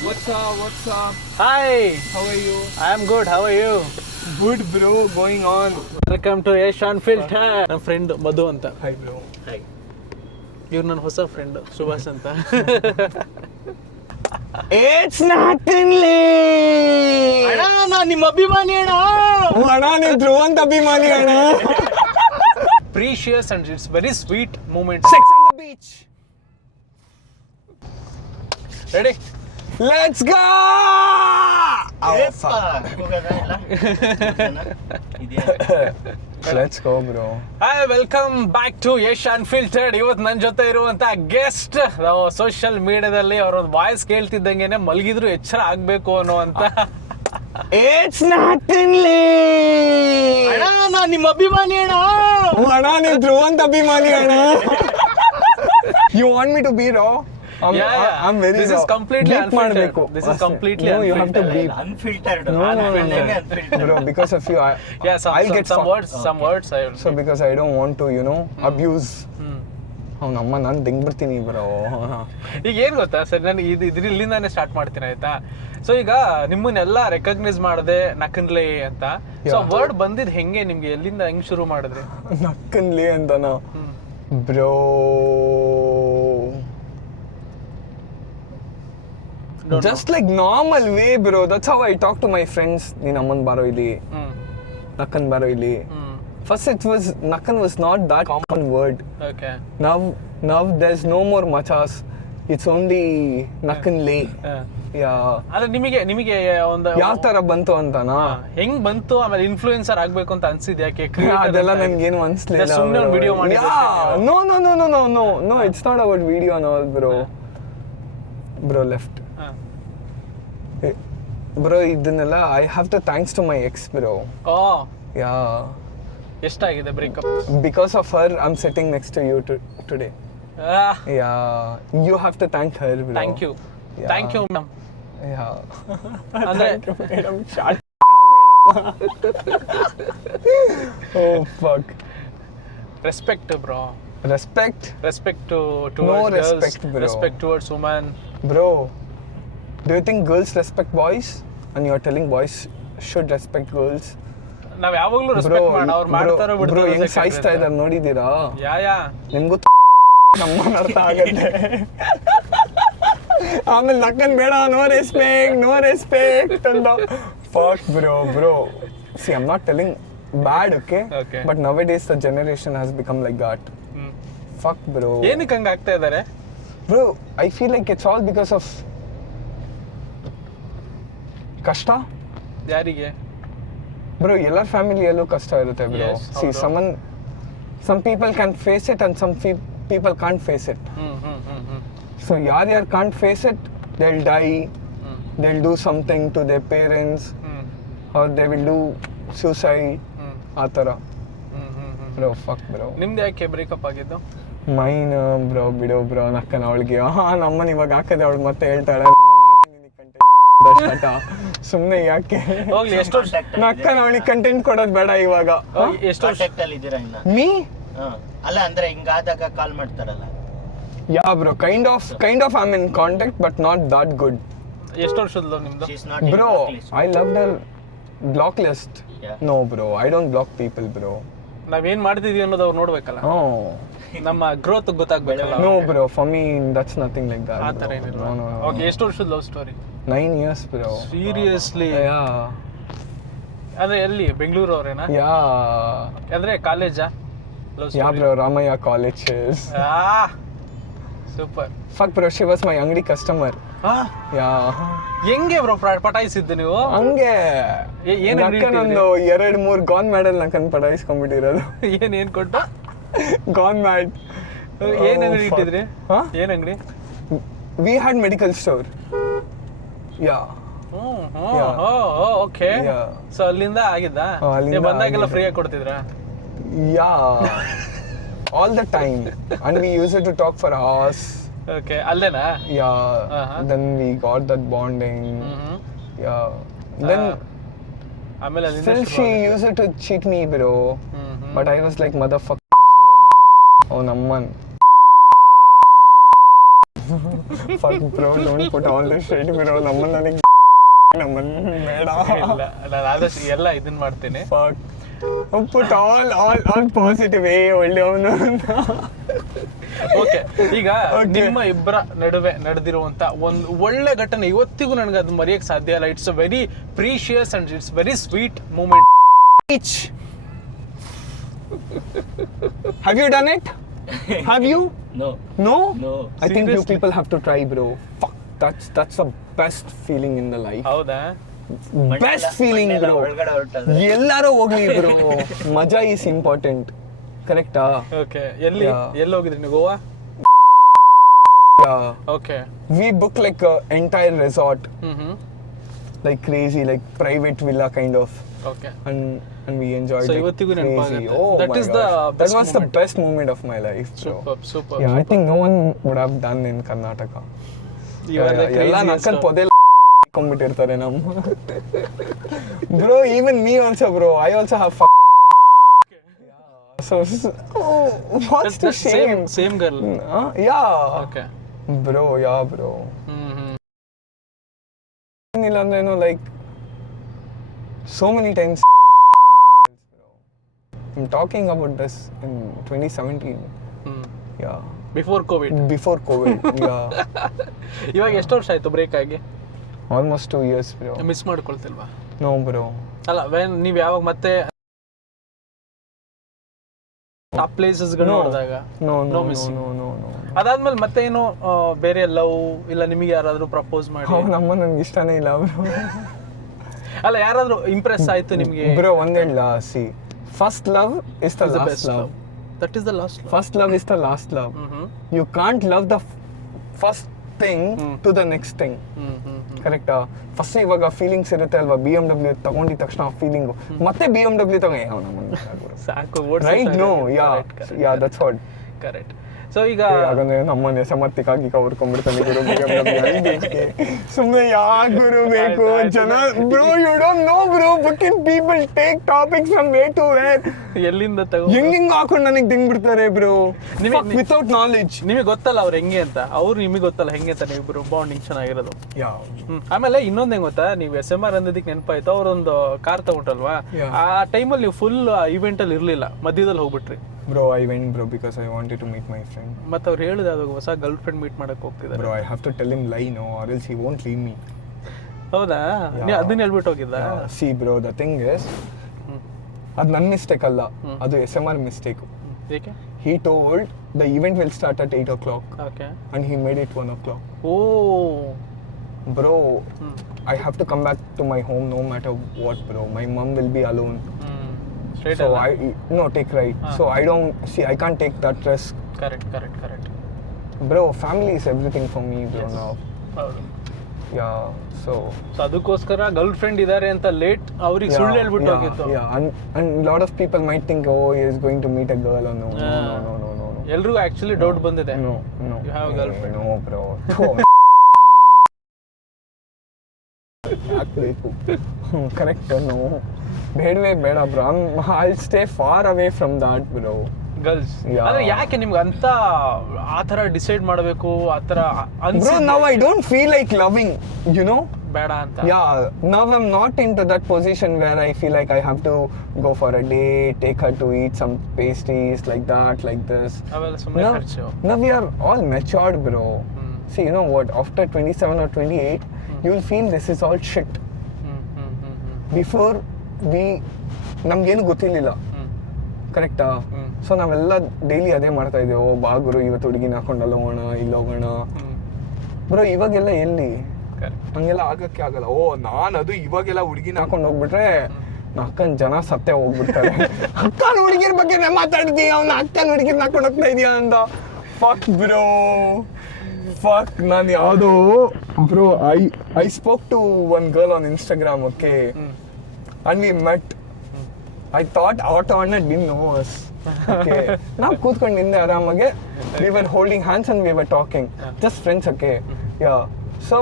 What's up? What's up? Hi, How are you? I am good. How are you? Good, bro. Going on. Welcome to Yash Unfilter. ನನ್ನ friend ಮಧು ಅಂತ. Hi, bro. Hi. ಇವ್ರು ನನ್ನ ಹೊಸ friend Subhash ಅಂತ. It's not in late. ಅಣ್ಣ ನಾನು ನಿಮ್ಮ ಅಭಿಮಾನಿ ಅಣ್ಣ. ಅಣ್ಣ ನೀ ಧ್ರುವಂತ ಅಭಿಮಾನಿ ಅಣ್ಣ. Precious and it's very sweet moment. Sex on the beach. Ready? Let's go. Let's go, bro. Hi, welcome back to Yash Unfiltered. ಇವತ್ತು ನನ್ನ ಜೊತೆ ಇರುವಂತ ಗೆಸ್ಟ್ ನಾವು ಸೋಷಿಯಲ್ ಮೀಡಿಯಾದಲ್ಲಿ ಅವರ ವಾಯ್ಸ್ ಕೇಳ್ತಿದ್ದಂಗೆನೆ ಮಲಗಿದ್ರು ಎಚ್ಚರ ಆಗ್ಬೇಕು ಅನ್ನುವಂತ. It's not in late. ಅಣ್ಣ ನಾನು ನಿಮ್ಮ ಅಭಿಮಾನಿ ಅಣ್ಣ. ಅಣ್ಣ ನೀ ಧ್ರುವಂತ ಅಭಿಮಾನಿ ಅಣ್ಣ. You want me to be raw? I'm very This raw. is completely Beep unfiltered. ಮಾಡ್ಬೇಕು. This is completely No, you have to unfiltered. beep. Unfiltered. No, Unfiltered. Bro, because of you, Yeah, I'll get some fucked. words, some words I will. So because I don't want to, abuse. ಅವ್ನಮ್ಮ ನಾನು ದಿಂಗ್ಬಿಡ್ತೀನಿ bro. ಈಗ ಏನ್ ಗೊತ್ತಾ sir, ನಾನು ಇಲ್ಲಿಂದಾನೆ start ಮಾಡ್ತೀನಿ ಆಯ್ತಾ. So ಈಗ ನಿಮ್ಮನ್ನೆಲ್ಲ recognise ಮಾಡಿದೆ ನಕನ್ಲೆ ಅಂತ. ಸೊ ವರ್ಡ್ ಬಂದಿದ್ ಹೆಂಗೆ ನಿಮ್ಗೆ, ಎಲ್ಲಿಂದ ಹೆಂಗ್ ಶುರು ಮಾಡಿದ್ರಿ? ನಕ್ಕನ್ಲಿ ಅಂತನಾ bro? Just like normal way, bro. That's how I talk to my friends. ನೀನ್ ಅಮ್ಮನ್ ಬಾರೋ ಇಲ್ಲಿ, ನಕ್ಕನ್ ಬಾರೋ ಇಲ್ಲಿ. First it was, nakkan was not that common word. Okay. Now there's no more machas. It's only nakkanle. Yeah. ಅಂದ್ರೆ ನಿಮಗೆ ಒಂದು ಯಾವ ತರ ಬಂತು ಅಂತನಾ? ಹೆಂಗ್ ಬಂತು, ಆಮೇಲೆ ಇನ್ಫ್ಲೂಯೆನ್ಸರ್ ಆಗ್ಬೇಕು ಅಂತ ಅನ್ಸಿದ್ ಯಾಕೆ? ಅದೆಲ್ಲ ನನ್ಗೇನು ಅನ್ಸ್ಲಿಲ್ಲ. ಸುಮ್ಮನೆ ಒಂದು ವಿಡಿಯೋ ಮಾಡಿ. No, it's not about video and all, bro. Bro left. Bro, ಇದನ್ನೆಲ್ಲ I have to thanks to my ex, bro. Oh. Yeah. ಎಷ್ಟಾಗಿದೆ breakup? Because of her, I'm sitting next to you today. Yeah. You have to thank her, bro. Thank you. Yeah. Thank you, ma'am. Yeah. ಅಂದ್ರೆ Madam, shut. Oh, fuck. Respect bro. Respect? Respect towards No girls. respect, bro. Respect towards women. Bro, do you think girls respect boys? And you're telling boys should respect girls? ನಾವ್ ಯಾವಾಗ್ಲೂ respect ಮಾಡಿ ಅವ್ರು ಮಾಡ್ತಾರೋ bro ಬಿಡ್ತಾರೋ ಹೆಂಗ್ ಸಾಯಿಸ್ತಾ ಇದಾರೆ ನೋಡಿದೀರಾ? ಯಾ ನಿಮ್ಗೂ ನಮ್ಮ ಅರ್ಥ ಆಗತ್ತೆ. ಆಮೇಲೆ ನಕ್ಕನ್ ಬೇಡ, ನೋ ರೆಸ್ಪೆಕ್ಟ್ ಅಂತ. Fuck, bro. See, I'm not telling bad, okay? But nowadays the generation has become like that. Fuck, bro. ಏನಕ್ಕೆ ಹಂಗ ಆಗ್ತಾ ಇದಾರೆ? Bro, I feel like it's all because of ಕಷ್ಟ. ಯಾರಿಗೆ? Bro, ಎಲ್ಲರ ಫ್ಯಾಮಿಲಿಯಲ್ಲೂ ಕಷ್ಟ ಇರುತ್ತೆ bro. Yes, See, ಹೌದು. some people can face it and some people can't face it. So ಯಾರು can't face it, they'll die. They'll do something to their parents or they will do suicide. ಆ ಥರ. Bro, fuck, bro. ನಿಮ್ದು ಯಾಕೆ breakup ಆಗಿದ್ದು? Main bro, ಬಿಡೋ bro. ನಕ್ಕನ ಅವಳಿಗೆ ನಮ್ಮನ ಇವಾಗ ಹಾಕದೆ ಅವಳು ಮತ್ತೆ ಹೇಳ್ತಾಳೆ ಸುಮ್ನೆ ಯಾಕೆ ಹೋಗ್ಲಿ. ಎಷ್ಟು ವರ್ಷ ನಕ್ಕನ ಅವಳಿಗೆ ಕಂಟೆಂಟ್ ಕೊಡೋದು ಬೇಡ ಇವಾಗ. ಎಷ್ಟು ವರ್ಷ ಕಾಂಟ್ಯಾಕ್ಟ್ ಅಲ್ಲಿ ಇದ್ದೀರಾ ಇನ್ನ? ಮೀ ಅಲ್ಲ ಅಂದ್ರೆ ಹಿಂಗಾದಾಗ ಕಾಲ್ ಮಾಡ್ತಾರಲ್ಲ. Yeah bro, kind of I am in contact but not that good. ಎಷ್ಟು ವರ್ಷದ ನಿಮ್ದು? She's not in bro, blacklist. I love the black list. Yeah. No bro, I don't block people bro. ನಾವೇನ್ ಮಾಡ್ತಿದೀವಿ ಅನ್ನೋದು ಅವ್ರು ನೋಡ್ಬೇಕಲ್ಲ, ನಮ್ಮ ಗ್ರೋತ್ ಗೊತ್ತಾಗ್ಬೇಕಲ್ಲ. No bro, for me that's nothing like that. ಆ ಥರ ಏನಿಲ್ಲ. No. ಓಕೆ, ಎಷ್ಟು ವರ್ಷದ love story? 9 years bro. Seriously? Yeah. ಅಂದ್ರೆ ಎಲ್ಲಿ, ಬೆಂಗಳೂರು ಅವರೇನಾ? ಯಾ. ಅಂದ್ರೆ ಕಾಲೇಜಾ? Yeah bro, Ramaiah colleges. Super. Fuck bro, she was my ಅಂಗಡಿ ಕಸ್ಟಮರ್. ಯಾ. ಹೆಂಗೆ ಬ್ರೋ ಪಟಾಯಿಸಿದ್ದು ನೀವು? ಹಂಗೆ ಏನ್ ನಕ್ಕನೊಂದು 2-3 ಗಾನ್ ಮ್ಯಾಡಲ್ ನಕ್ಕನ್ ಪಟಾಯಿಸ್ಕೊಂಡ್ಬಿಟ್ಟಿರೋದು. ಏನ್ ಕೊಟ್ಟು? Gone mad. ಏನ್ ಅಂಗಡಿ ಇಟ್ಟಿದ್ರಿ? ಏನ್ ಅಂಗಡಿ? We had medical store. Yeah. Okay. Yeah. So ಅಲ್ಲಿಂದ ಆಗಿದ್ದ? ಅಲ್ಲಿಂದ ನೀವು ಬಂದಾಗೆಲ್ಲ ಆಗಿದೆ. ಫ್ರೀ ಆಗಿ ಕೊಡ್ತಿದ್ರಾ? Yeah. All the time. And we used to talk for hours. Okay, ಅಲ್ಲೇನಾ? Yeah. Then we got that bonding. Yeah. Then ಆಮೇಲೆ ಅಲ್ಲಿಂದ still she used to cheat me bro. But I was like motherfucker. Oh namman. Fuck bro, don't put all this shit bro. ನಮ್ಮನ್ನ ಬೇಡ. ಇಲ್ಲ ನಾನು ಆದಷ್ಟು ಎಲ್ಲ ಇದನ್ನ ಮಾಡ್ತೀನಿ. Fuck. Put all positive. ಒಳ್ಳೆಯವನು ಅಂತ. ಓಕೆ, ಈಗ ನಿಮ್ಮ ಇಬ್ಬರ ನಡುವೆ ನಡೆದಿರುವಂತ ಒಂದು ಒಳ್ಳೆ ಘಟನೆ ಇವತ್ತಿಗೂ ನನಗೆ ಅದು ಮರೆಯಕ್ಕೆ ಸಾಧ್ಯ ಇಲ್ಲ. It's a very precious and it's very sweet moment. Have you done it? Have you? No. No? No. I think you Seriously? people have to try, bro. Fuck, that's the best feeling in the life. ಹೌದಾ? Best feeling, bro. ಒಳಗಡೆ ಹೊರಟದ. ಎಲ್ಲಾರು ಹೋಗ್ಲಿ bro. ಮಜಾ is important. ಕರೆಕ್ಟಾ? Okay, ಎಲ್ಲಿ ಹೋಗಿದ್ರಿ ನೀವು? Goa? Yeah. Okay. We book like a entire resort. Like crazy, like private villa kind of. Okay. And we enjoyed So it. ಇವತ್ತಿಗೂ crazy. ನೆನಪಾಗುತ್ತೆ. Oh That my is gosh. the That best was the moment. best moment of my life, bro. Super. Yeah, I think no one would have done in Karnataka. ಎಲ್ಲ ನಕ್ಕಲ್ ಪೊದೆ ಕೊಂಡ್ಬಿಟ್ಟಿರ್ತಾರೆ ನಮ್ಮ. Bro, even me also, bro. I also have so what's the shame? Same girl. Yeah. Okay. Bro, yeah, bro. ಏನಿಲ್ಲ ಅಂದ್ರೇನು like so many times. I'm talking about this in 2017. Yeah. Before Covid. Before COVID. Yeah. ಇವಾಗ ಎಷ್ಟು ವರ್ಷ ಆಯ್ತು break ಆಗಿ? Almost 2 years, bro. Miss ಮಾಡ್ಕೊಳ್ತಿಲ್ವಾ? No, bro. ಅಲ್ಲ, ನೀವು ಯಾವಾಗ ಮತ್ತೆ ಟಾಪ್ ಪ್ಲೇಸಸ್ ಗಳು ನೋಡಿದಾಗ? No missing. no. ಅದಾದ್ಮೇಲೆ ಮತ್ತೆ ಏನು ಬೇರೆ ಲವ್ ಇಲ್ಲ ನಿಮಗೆ ಯಾರಾದ್ರೂ ಪ್ರಪೋಸ್ ಮಾಡಿ? ನಮ್ಮ ನನ್ಗೆ ಇಷ್ಟನೇ ಇಲ್ಲ ಬ್ರೋ. ಅಲ್ಲ, ಯಾರಾದ್ರೂ ಇಂಪ್ರೆಸ್ ಆಯ್ತು ನಿಮಗೆ? ಬ್ರೋ ಒಂದೇಳ see first love is the last love. That is the last love. First love is the last love. You can't love the first thing to the next thing. ಕರೆಕ್ಟಾ? First ಇವಾಗ feelings ಇರುತ್ತೆ ಅಲ್ವಾ, BMW ತಗೊಂಡಿದ ತಕ್ಷಣ ಆ feeling ಮತ್ತೆ BMW ಸಾಕು. Right? No, yeah that's what. Correct. So ಈಗ ಹಾಗಂದ್ರೆ ನಮ್ಮನೆ ಸಮರ್ಥಿಕಾಗಿ ಕವರ್ಕೊಂಡ್ಬಿಡ್ತಾನೆ ಗುರು. ಸುಮ್ಮನೆ ಯಾಕೆ ಗುರು ಬೇಕು ಜನ? Bro you don't know bro, booking people take topics from way to where. ಎಲ್ಲಿಂದ ತಗೋ ಹೆಂಗ್ ಹಾಕೊಂಡು ನನಗೆ ದಿಂಗ್ಬಿಡ್ತಾರೆ ಬ್ರೋ ವಿತೌಟ್ ನಾಲೆಡ್ಜ್. ನಿಮಗೆ ಗೊತ್ತಲ್ಲ ಅವ್ರು ಹೆಂಗೆ ಅಂತ, ಅವ್ರು ನಿಮಗೆ ಗೊತ್ತಲ್ಲ ಹೆಂಗೆ ಅಂತ. ನೀವಿಬ್ರು ಬಾಂಡಿಂಗ್ ಚೆನ್ನಾಗಿರೋದು. ಆಮೇಲೆ ಇನ್ನೊಂದ್ ಹೆಂಗ್ ಗೊತ್ತಾ, ನೀವು SMR ಅಂದಿದ್ದಕ್ಕೆ ನೆನಪಾಯ್ತು, ಅವ್ರೊಂದು ಕಾರ್ ತಗೊಂಡ್ರಲ್ವಾ, ಆ ಟೈಮಲ್ಲಿ ನೀವು ಫುಲ್ ಇವೆಂಟ್ ಅಲ್ಲಿ ಇರ್ಲಿಲ್ಲ, ಮಧ್ಯದಲ್ಲಿ ಹೋಗ್ಬಿಟ್ರಿ. Bro, I went bro because I wanted to meet my friend. ಮತ್ತೆ ಅವ್ರು ಹೇಳಿದ ಅದು ಹೊಸ ಗರ್ಲ್ ಫ್ರೆಂಡ್ ಮೀಟ್ ಮಾಡಕ್ ಹೋಗ್ತಿದ್ದಾರೆ. Bro, I have to tell him lie no or else he won't leave me. ಹೌದಾ? ನೀವು ಅದನ್ನ ಹೇಳ್ಬಿಟ್ಟು ಹೋಗಿದ್ದ? See bro, the thing is ಅದು ನನ್ನ ಮಿಸ್ಟೇಕ್ ಅಲ್ಲ, ಅದು SMR ಮಿಸ್ಟೇಕ್. ಏಕೆ? He told the event will start at 8 o'clock. Okay. And he made it 1 o'clock. Oh. Bro, I have to come back to my home no matter what bro. My mom will be alone. Straight so ala? take right. So I don't see, I can't take that risk. Correct. Bro, family is everything for me bro. Yes. Now. ಹೌದು. Yeah, so ಅದಕ್ಕೋಸ್ಕರ girl friend ಇದಾರೆ ಅಂತ late ಅವ್ರಿಗೆ ಸುಳ್ಳು ಹೇಳ್ಬಿಟ್ಟು ಹೋಗಿತ್ತು. And lot of people might think, oh, he is going to meet a girl or no. ಎಲ್ರಿಗೂ actually doubt ಬಂದಿದೆ. No. You have a girlfriend? No bro. Correct. No. ಬೇಡ bro. I'll stay far away from that bro. Girls. Yeah. ಆದ್ರೆ ಯಾಕೆ ನಿಮ್ಗೆ ಅಂತ ಆ ತರ decide ಮಾಡಬೇಕು ಆ ತರ Bro, now I don't feel like loving, you know? ಬೇಡ ಅಂತ? Yeah, now I'm not into that position where I feel like I have to go for a date, take her to eat some pastries like that, like this. ಅವೆಲ್ಲ ಸುಮ್ಮನೆ ಖರ್ಚು. Now we are all matured bro. See, you know what, after 27 or 28 you will feel this is all shit. Before ನಮ್ಗೇನು ಗೊತ್ತಿರಲಿಲ್ಲ, ಕರೆಕ್ಟಾ? So ನಾವೆಲ್ಲ daily ಅದೇ ಮಾಡ್ತಾ ಇದ್ದೇವೆ. ಓ ಬಾ ಗುರು ಇವತ್ತು ಹುಡುಗಿನ ಹಾಕೊಂಡು ಅಲ್ಲಿ ಹೋಗೋಣ, ಇಲ್ಲಿ ಹೋಗೋಣ. ಬ್ರೋ ಇವಾಗೆಲ್ಲ ಎಲ್ಲಿ ಹಂಗೆಲ್ಲ ಆಗಕ್ಕೆ ಆಗಲ್ಲ. ಓ ನಾನು ಅದು ಇವಾಗೆಲ್ಲ ಹುಡುಗಿನ ಹಾಕೊಂಡು ಹೋಗ್ಬಿಟ್ರೆ ಅಕ್ಕನ ಜನ ಸತ್ತೇ ಹೋಗ್ಬಿಡ್ತಾರೆ. ಅಕ್ಕನ ಹುಡುಗಿರ ಬಗ್ಗೆ ಮಾತಾಡ್ತೀಯ, ಅವ್ನ ಅಕ್ಕನ ಹುಡುಗಿನ ಹಾಕೊಂಡು ಹೋಗ್ತಾ ಇದೀಯ ಅಂತ. ಫಕ್ ನಾನು ಯಾವುದೋ bro I spoke to one girl on Instagram, okay? And we met. I thought auto ಅಣ್ಣ didn't know us. Okay. ನಾವು ಕೂತ್ಕೊಂಡು ನಿಂದೆ ಆರಾಮಾಗೆ, we were holding hands and we were talking. Just friends, okay? Yeah. So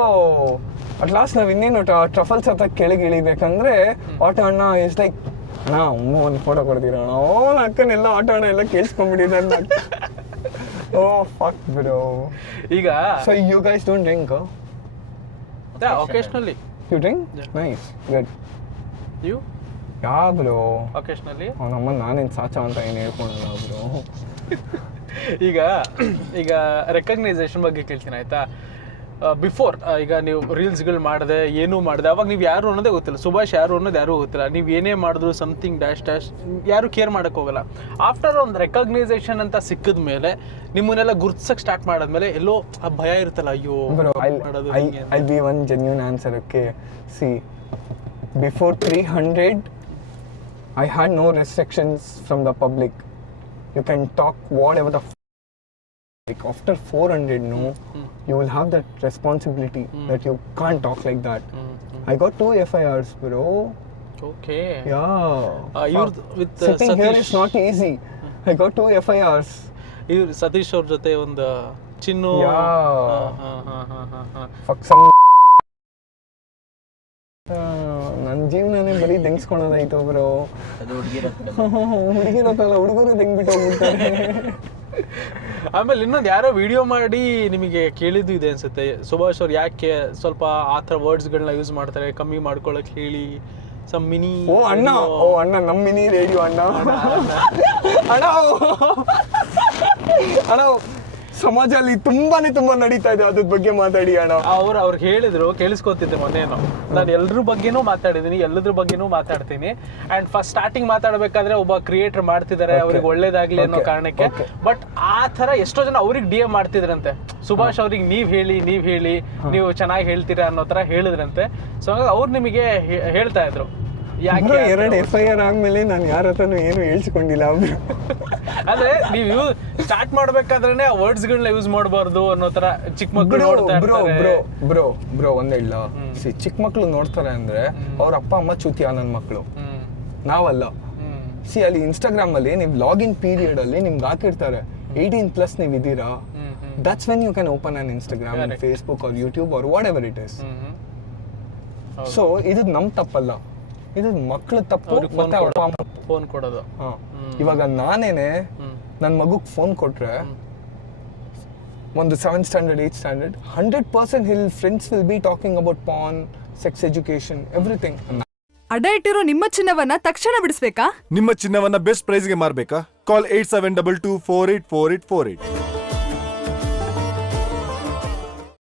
at last ನಾವು ಇನ್ನೇನು truffles ಹತ್ರ ಕೆಳಗೆ ಇಳಿಬೇಕಂದ್ರೆ auto ಅಣ್ಣ is like, ಅಣ್ಣ ಒಂದು ಫೋಟೋ ಕೊಡ್ತೀರ ಅಣ್ಣ. ಅಕ್ಕನೆಲ್ಲ ಆಟೋ ಅಣ್ಣ ಎಲ್ಲ ಕೇಳಿಸ್ಕೊಂಡ್ಬಿಟ್ಟಿದ್ದಾರೆ. Oh fuck, bro. ಈಗ So you guys don't drink, huh? Occasionally You drink? Yeah. Nice, good. You Yeah, bro. Occasionally ಅವನಮ್ಮ ನಾನೇನು ಸಾಚ ಅಂತ ಏನು ಹೇಳ್ಕೊಳಲ್ಲ ಬ್ರೋ. ಈಗ ರೆಕಗ್ನೈಸೇಷನ್ ಬಗ್ಗೆ ಕೇಳ್ತೀನಿ ಆಯ್ತಾ. ಬಿಫೋರ್ ಈಗ ನೀವು ರೀಲ್ಸ್ಗಳು ಮಾಡಿದೆ ಏನೂ ಮಾಡಿದೆ ಅವಾಗ ನೀವು ಯಾರು ಅನ್ನೋದೇ ಗೊತ್ತಿಲ್ಲ, ಸುಭಾಷ್ ಯಾರು ಅನ್ನೋದು ಯಾರೂ ಗೊತ್ತಿಲ್ಲ, ನೀವು ಏನೇ ಮಾಡಿದ್ರು ಸಮಥಿಂಗ್ ಡ್ಯಾಶ್ ಯಾರು ಕೇರ್ ಮಾಡೋಕ್ಕೆ ಹೋಗಲ್ಲ. ಆಫ್ಟರ್ ಒಂದು ರೆಕಗ್ನೈಸೇಷನ್ ಅಂತ ಸಿಕ್ಕಿದ ಮೇಲೆ ನಿಮ್ಮನ್ನೆಲ್ಲ ಗುರ್ತಿಸಕ್ಕೆ ಸ್ಟಾರ್ಟ್ ಮಾಡಿದ್ಮೇಲೆ ಎಲ್ಲೋ ಆ ಭಯ ಇರುತ್ತಲ್ಲ, ಅಯ್ಯೋ Bro, ಮಾಡೋದು I'll be one genuine answer, okay? See, before 300, I had no restrictions from the public. You can talk whatever the like after 400, no, you will have that responsibility that you can't talk like that. I got 2 FIRs, bro. Okay. Yeah. ಇವ್ರದ್ದು with Sitting here is Satish, not easy. I got 2 FIRs. ಇವ್ರು ಸತೀಶ್ ಅವ್ರ ಜೊತೆ ಒಂದು ಚಿನ್ನು. Yeah. Fuck some. ನನ್ನ ಜೀವನನೇ ಬರೀ ದೆಂಗ್ಸ್ಕೊಳೋದಾಯ್ತು bro. ಅದು ಹುಡುಗಿರ ಹುಡುಗಿರತ್ತಲ್ಲ, ಹುಡುಗರು ದೆಂಗ್ಬಿಟ್ಟು ಹೋಗ್ಬಿಡ್ತಾರೆ. ಆಮೇಲೆ ಇನ್ನೊಂದು ಯಾರೋ ವಿಡಿಯೋ ಮಾಡಿ ನಿಮಗೆ ಕೇಳಿದ್ದು ಇದೆ ಅನ್ಸುತ್ತೆ, ಸುಭಾಷ್ ಅವ್ರು ಯಾಕೆ ಸ್ವಲ್ಪ ಆ ಥರ ವರ್ಡ್ಸ್ಗಳನ್ನ ಯೂಸ್ ಮಾಡ್ತಾರೆ, ಕಮ್ಮಿ ಮಾಡ್ಕೊಳಕ್ ಹೇಳಿ ಸಮ್ ಮಿನಿ. ಓ ಅಣ್ಣ, ನಮ್ಮ ಮಿನಿ ರೇಡಿಯೋ ಅಣ್ಣ. ಅಣ್ಣ ಸಮಾಜದಲ್ಲಿ ತುಂಬಾ ನಡೀತಾ ಇದೆ, ಅದ್ರ ಬಗ್ಗೆ ಮಾತಾಡಿ ಅಣ್ಣ. ಅವ್ರು ಹೇಳಿದ್ರು, ಕೇಳಿಸ್ಕೊತಿದ್ದೆ ಮೊನ್ನೇನೋ, ನಾನು ಎಲ್ಲರ ಬಗ್ಗೆನೂ ಮಾತಾಡಿದ್ದೀನಿ, ಎಲ್ಲದ್ರ ಬಗ್ಗೆನೂ ಮಾತಾಡ್ತೀನಿ. ಅಂಡ್ ಫಸ್ಟ್ ಸ್ಟಾರ್ಟಿಂಗ್ ಮಾತಾಡ್ಬೇಕಾದ್ರೆ ಒಬ್ಬ ಕ್ರಿಯೇಟರ್ ಮಾಡ್ತಿದ್ದಾರೆ, ಅವ್ರಿಗೆ ಒಳ್ಳೇದಾಗ್ಲಿ ಅನ್ನೋ ಕಾರಣಕ್ಕೆ. ಬಟ್ ಆ ಥರ ಎಷ್ಟೋ ಜನ ಅವ್ರಿಗೆ DM ಮಾಡ್ತಿದ್ರಂತೆ, ಸುಭಾಷ್ ಅವ್ರಿಗೆ ನೀವ್ ಹೇಳಿ ನೀವು ಚೆನ್ನಾಗಿ ಹೇಳ್ತೀರಾ ಅನ್ನೋ ಥರ ಹೇಳಿದ್ರಂತೆ. ಸೊ ಅವ್ರು ನಿಮಗೆ ಹೇಳ್ತಾ ಇದ್ರು ಯಾಕೆ 2 FIR ಆದ್ಮೇಲೆ ನಾನು ಯಾರ ಹತ್ರನೂ ಏನು ಹೇಳ್ಸ್ಕೊಂಡಿಲ್ಲ. ಅಂದ್ರೆ ನೀವು ಸ್ಟಾರ್ಟ್ ಮಾಡ್ಬೇಕಾದ್ರೆ ಆ ವರ್ಡ್ಸ್ಗಳನ್ನ ಯೂಸ್ ಮಾಡಬಾರ್ದು ಅನ್ನೋ ತರ ಚಿಕ್ಕ ಮಕ್ಕಳು ನೋಡ್ತಾ ಇರ್ತಾರೆ. ಬ್ರೋ ಒಂದ್ ಹೇಳ, ಚಿಕ್ಕ ಮಕ್ಳು ನೋಡ್ತಾರೆ ಅಂದ್ರೆ ಅವ್ರ ಅಪ್ಪ ಅಮ್ಮ ಚೂತಿಯ ನನ್ನ ಮಕ್ಕಳು, ನಾವಲ್ಲ. ಸಿ ಅಲ್ಲಿ ಇನ್ಸ್ಟಾಗ್ರಾಮ್ ಅಲ್ಲಿ ನೀವು ಲಾಗಿನ್ ಪೀರಿಯಡ್ ಅಲ್ಲಿ ನಿಮ್ಗೆ ಹಾಕಿರ್ತಾರೆ 18+ ನೀವು ಇದೀರಾ, that's when you can open on Instagram, Facebook or YouTube or whatever it is. So ಇದು ನಮ್ ತಪ್ಪಲ್ಲ, ಇದು ಮಕ್ಳ ತಪ್ಪು. ಮತ್ತೆ ಅವ್ರ ಫೋನ್ ಕೊಡೋದು. ಇವಾಗ ನಾನೇನೆ ನನ್ನ ಮಗುಗ್ ಫೋನ್ ಕೊಟ್ರೆ ಒಂದು 7th standard 8th standard 100% hill friends will be talking about porn, sex education, everything. ಅಡ ಇಟ್ಟಿರೋ ನಿಮ್ಮ ಚಿನ್ನವನ್ನ ತಕ್ಷಣ ಬಿಡಿಸ್ಬೇಕಾ? ನಿಮ್ಮ ಚಿನ್ನವನ್ನ ಬೆಸ್ಟ್ ಪ್ರೈಸ್ಗೆ ಮಾರ್ಬೇಕಾ? ಕಾಲ್ 8722484848.